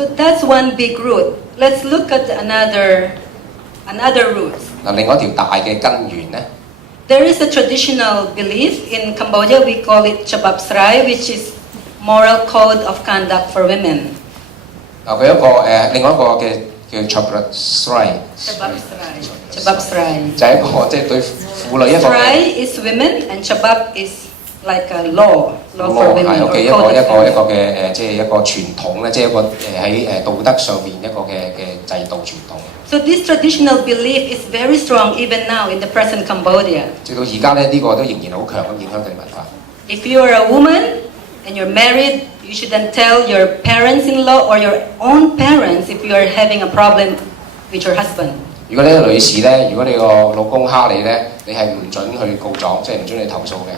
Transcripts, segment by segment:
So that's one big root. Let's look at another root. 嗱，另外一條大嘅根源咧。There is a traditional belief in Cambodia. We call it Chabab Srai, which is moral code of conduct for women. 嗱，佢一個另外一個嘅叫 Chabab Srai。Chabab Srai 就係一個即係對婦女一個。Srai is women and Chabab is like a law for women. 係 OK 一個嘅即係一個傳統咧，即係一個喺道德上面一個嘅制度傳統。So this traditional belief is very strong even now in the present Cambodia. 直到而家咧，呢個都仍然好強咁影響佢文化。If you are a woman and you're married, you shouldn't tell your parents-in-law or your own parents if you are having a problem with your husband. 如果你係女士咧，如果你個老公蝦你咧，你係唔準去告狀，即係唔準你投訴嘅。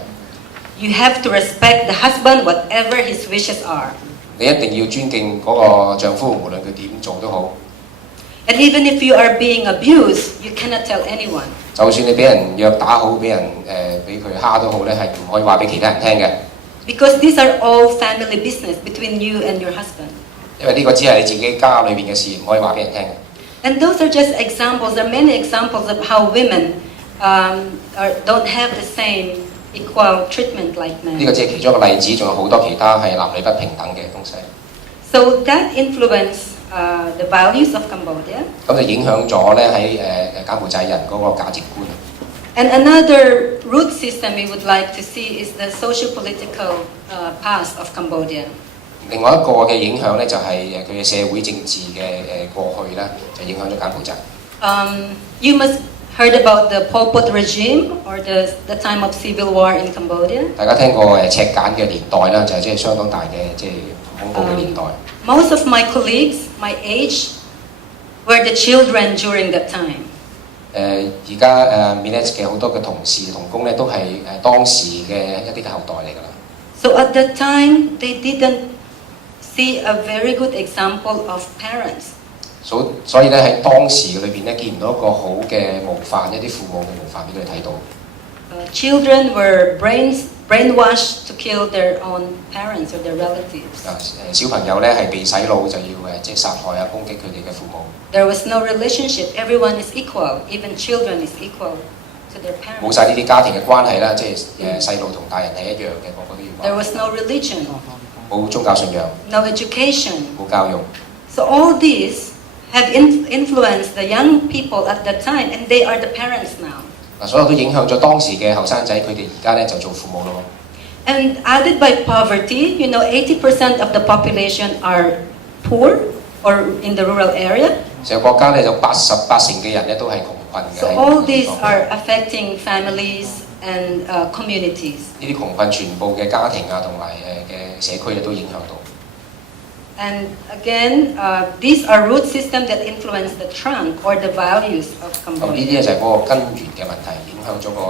You have to respect the husband whatever his wishes are. 你一定要尊敬嗰個丈夫，無論佢點做都好。And even if you are being abused, you cannot tell anyone. 就算你俾人虐打好，俾人俾佢蝦都好咧，係唔可以話俾其他人聽嘅。Because these are all family business between you and your husband. 因為呢個只係你自己家裏邊嘅事，唔可以話俾人聽嘅。And those are just examples. There are many examples of how women don't have the same equal treatment like men. 呢個只係其中一個例子，仲有好多其他係男女不平等嘅東西。So that influence the values of Cambodia. 咁就影響咗咧喺柬埔寨人嗰個價值觀。And another root system we would like to see is the socio-political past of Cambodia. 另外一個嘅影響咧就係佢嘅社會政治嘅過去咧，就影響咗柬埔寨。You must heard about the Pol Pot regime or the time of civil war in Cambodia. 大家聽過赤柬嘅年代啦，就係即係相當大嘅即係恐怖嘅年代。Most of my colleagues, my age, were the children during that time. 而家Minet 嘅好多嘅同事同工咧，都係當時嘅一啲嘅後代嚟㗎啦。So at that time, they didn't see a very good example of parents. 所以咧喺當時裏邊咧，見唔到一個好嘅模範，一啲父母嘅模範俾佢哋睇到。Children were brainwashed to kill their own parents or their relatives. 小朋友咧係被洗腦，就要即係殺害啊，攻擊佢哋嘅父母。There was no relationship. Everyone is equal. Even children is equal to their parents. 冇晒呢啲家庭嘅關係啦，即係細路同大人係一樣嘅，個個都要。There was no religion. 冇宗教信仰。No education. 冇教育。So all these have influenced the young people at that time, and they are the parents now. 所有都影響咗當時嘅後生仔，佢哋而家咧就做父母咯。And added by poverty, 80% of the population are poor or in the rural area. 成個國家咧有88%嘅人咧都係窮困嘅。So all these are affecting families and communities. 呢啲窮困全部嘅家庭啊，同埋嘅社區咧都影響到。And again, these are root systems that influence the trunk or the values of Cambodia. 咁呢啲就係嗰個根源嘅問題，影響咗個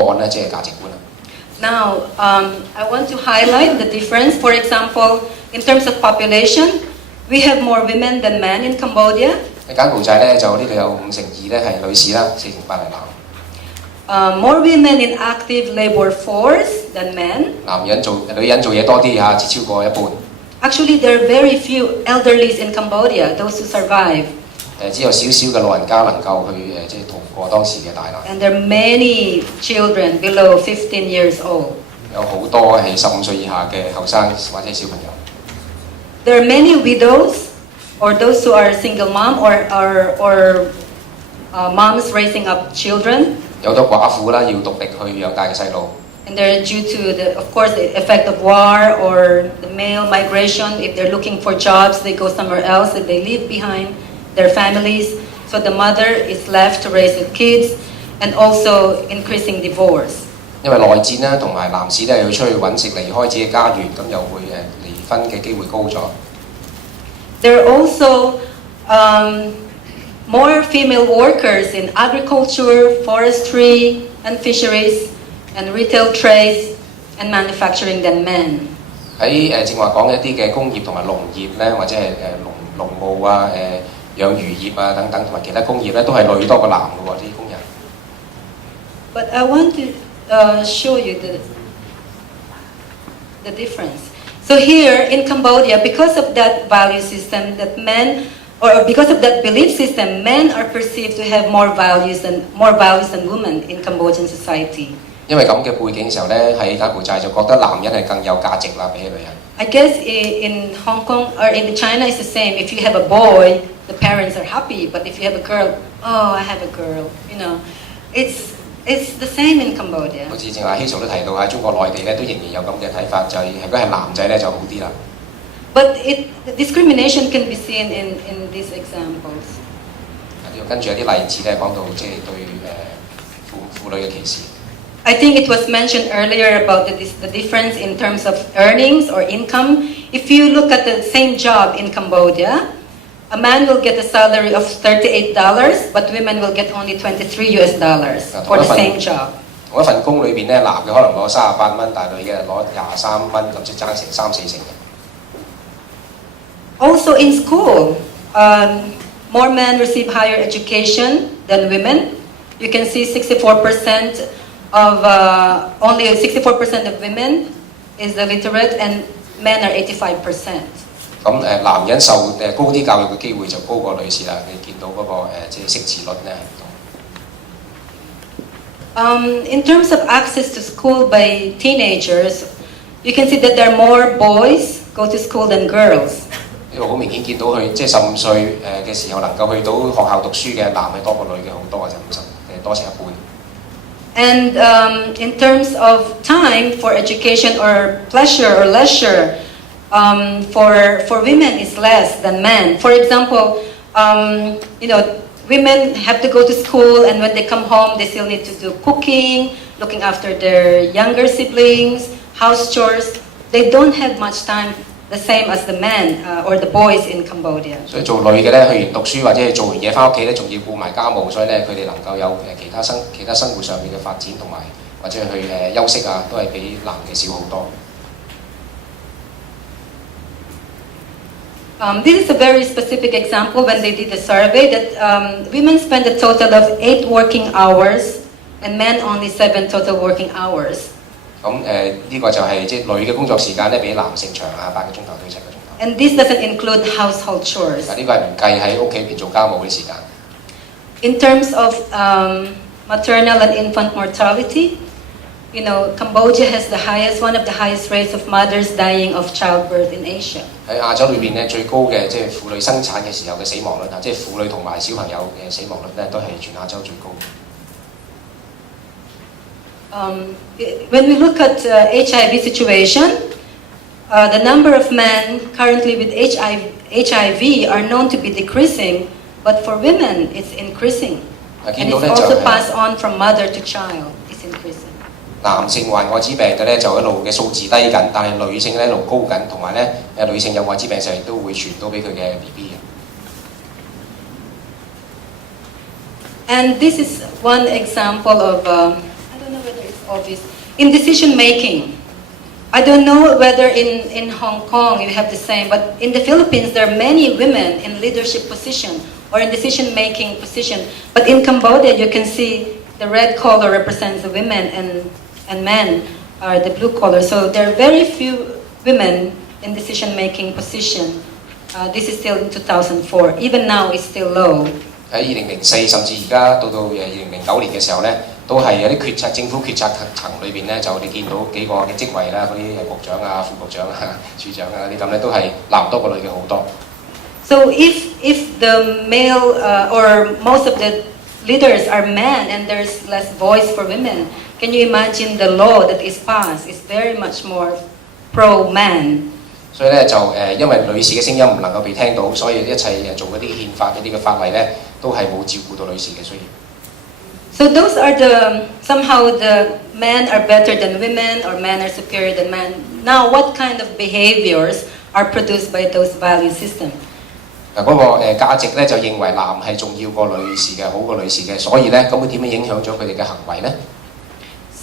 幹咧，即係價值觀啦。Now, I want to highlight the difference. For example, in terms of population, we have more women than men in Cambodia. 喺柬埔寨咧，就呢度有52%咧係女士啦，48%係男。More women in active labor force than men. 女人做嘢多啲嚇，只超過一半。Actually, there are very few elderlies in Cambodia, those who survive. 只有少少嘅老人家能夠去即係逃過當時嘅大難。And there are many children below 15 years old. 有好多係15歲以下嘅後生或者小朋友。There are many widows, or those who are single mom, or moms raising up children. 有好多寡婦啦，要獨力去養大嘅細路。And they're due to of course, the effect of war or the male migration. If they're looking for jobs, they go somewhere else and they leave behind their families. So the mother is left to raise the kids, and also increasing divorce. 因為內戰啦，同埋男士咧要出去揾食，離開自己嘅家園，咁又會離婚嘅機會高咗。There are also more female workers in agriculture, forestry, and fisheries, and retail trades and manufacturing than men. 喺正話講一啲嘅工業同埋農業咧，或者係農務啊、養魚業啊等等，同埋其他工業咧，都係女多過男嘅喎，啲工人。But I want to show you the difference. So here in Cambodia, because of that value system, that men, or because of that belief system, men are perceived to have more values than women in Cambodian society. 因為咁嘅背景嘅時候咧，喺柬埔寨就覺得男人係更有價值啦，比起女人。I guess in Hong Kong or in China it's the same. If you have a boy, the parents are happy, but if you have a girl, oh, I have a girl. You know, it's the same in Cambodia. 好似正話希曹都提到喺中國內地咧，都仍然有咁嘅睇法，就係如果係男仔咧就好啲啦。But the discrimination can be seen in these examples. 要跟住有啲例子咧，講到即係對婦女嘅歧視。I think it was mentioned earlier about the difference in terms of earnings or income. If you look at the same job in Cambodia, a man will get a salary of $38, but women will get only $23 for the same job. 同一份工裏邊咧，男嘅可能攞38蚊，但係女嘅攞23蚊，咁即係爭成3-4成。Also in school, more men receive higher education than women. You can see 64% of only 64% of women is illiterate, and men are 85%. 咁男人受高啲教育嘅機會就高過女士啦。你見到嗰個即係識字率咧In terms of access to school by teenagers, you can see that there are more boys go to school than girls. 呢個好明顯見到佢即係15歲嘅時候能夠去到學校讀書嘅男係多過女嘅好多，就多成一半。And in terms of time for education or pleasure or leisure, for women is less than men. For example, women have to go to school, and when they come home, they still need to do cooking, looking after their younger siblings, house chores. They don't have much time, the same as the men or the boys in Cambodia. 所以做女嘅咧，去完讀書或者係做完嘢翻屋企咧，仲要顧埋家務，所以咧佢哋能夠有其他生活上面嘅發展同埋或者去休息啊，都係比男嘅少好多。This is a very specific example when they did the survey that women spend a total of 8 working hours and men only 7 total working hours. 咁呢個就係即係女嘅工作時間咧，比男性長啊8個鐘頭到7個鐘頭。And this doesn't include household chores. 呢個係唔計喺屋企邊做家務嘅時間。In terms of maternal and infant mortality, Cambodia has one of the highest rates of mothers dying of childbirth in Asia. 喺亞洲裏邊咧，最高嘅即係婦女生產嘅時候嘅死亡率啊，即係婦女同埋小朋友嘅死亡率咧，都係全亞洲最高。When we look at HIV situation, the number of men currently with HIV are known to be decreasing, but for women it's increasing. And it's also passed on from mother to child. It's increasing. 男性患愛滋病嘅咧就一路嘅數字低緊，但係女性咧一路高緊，同埋咧女性有愛滋病時亦都會傳到俾佢嘅 BB 嘅。And this is one example of I don't know whether it's obvious in decision making. I don't know whether in Hong Kong you have the same, but in the Philippines there are many women in leadership position or in decision making position. But in Cambodia you can see the red color represents the women and men are the blue color. So there are very few women in decision-making position. This is still in 2004. Even now, it's still low. 喺2004甚至而家到2009年嘅時候咧，都係有啲政府決策層裏邊咧，就你見到幾個嘅職位啦，嗰啲局長啊、副局長啊、處長啊嗰啲咁咧，都係男多過女嘅好多。So if the male or most of the leaders are men and there's less voice for women, can you imagine the law that is passed is very much more pro-man? 所以咧就因為女士嘅聲音唔能夠被聽到，所以一切做嗰啲憲法嗰啲嘅法例咧，都係冇照顧到女士嘅需要。So those are somehow the men are better than women or men are superior than men. Now, what kind of behaviors are produced by those value systems? 嗰個價值咧就認為男係重要過女士嘅，好過女士嘅，所以咧咁會點樣影響咗佢哋嘅行為咧？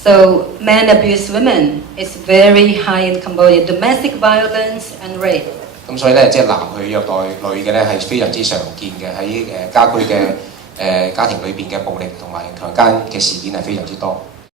So men abuse women is very high in Cambodia, domestic violence and rape. 咁所以咧，即係男去虐待女嘅咧係非常之常見嘅，喺家居嘅家庭裏邊嘅暴力同埋強姦嘅事件係非常之多。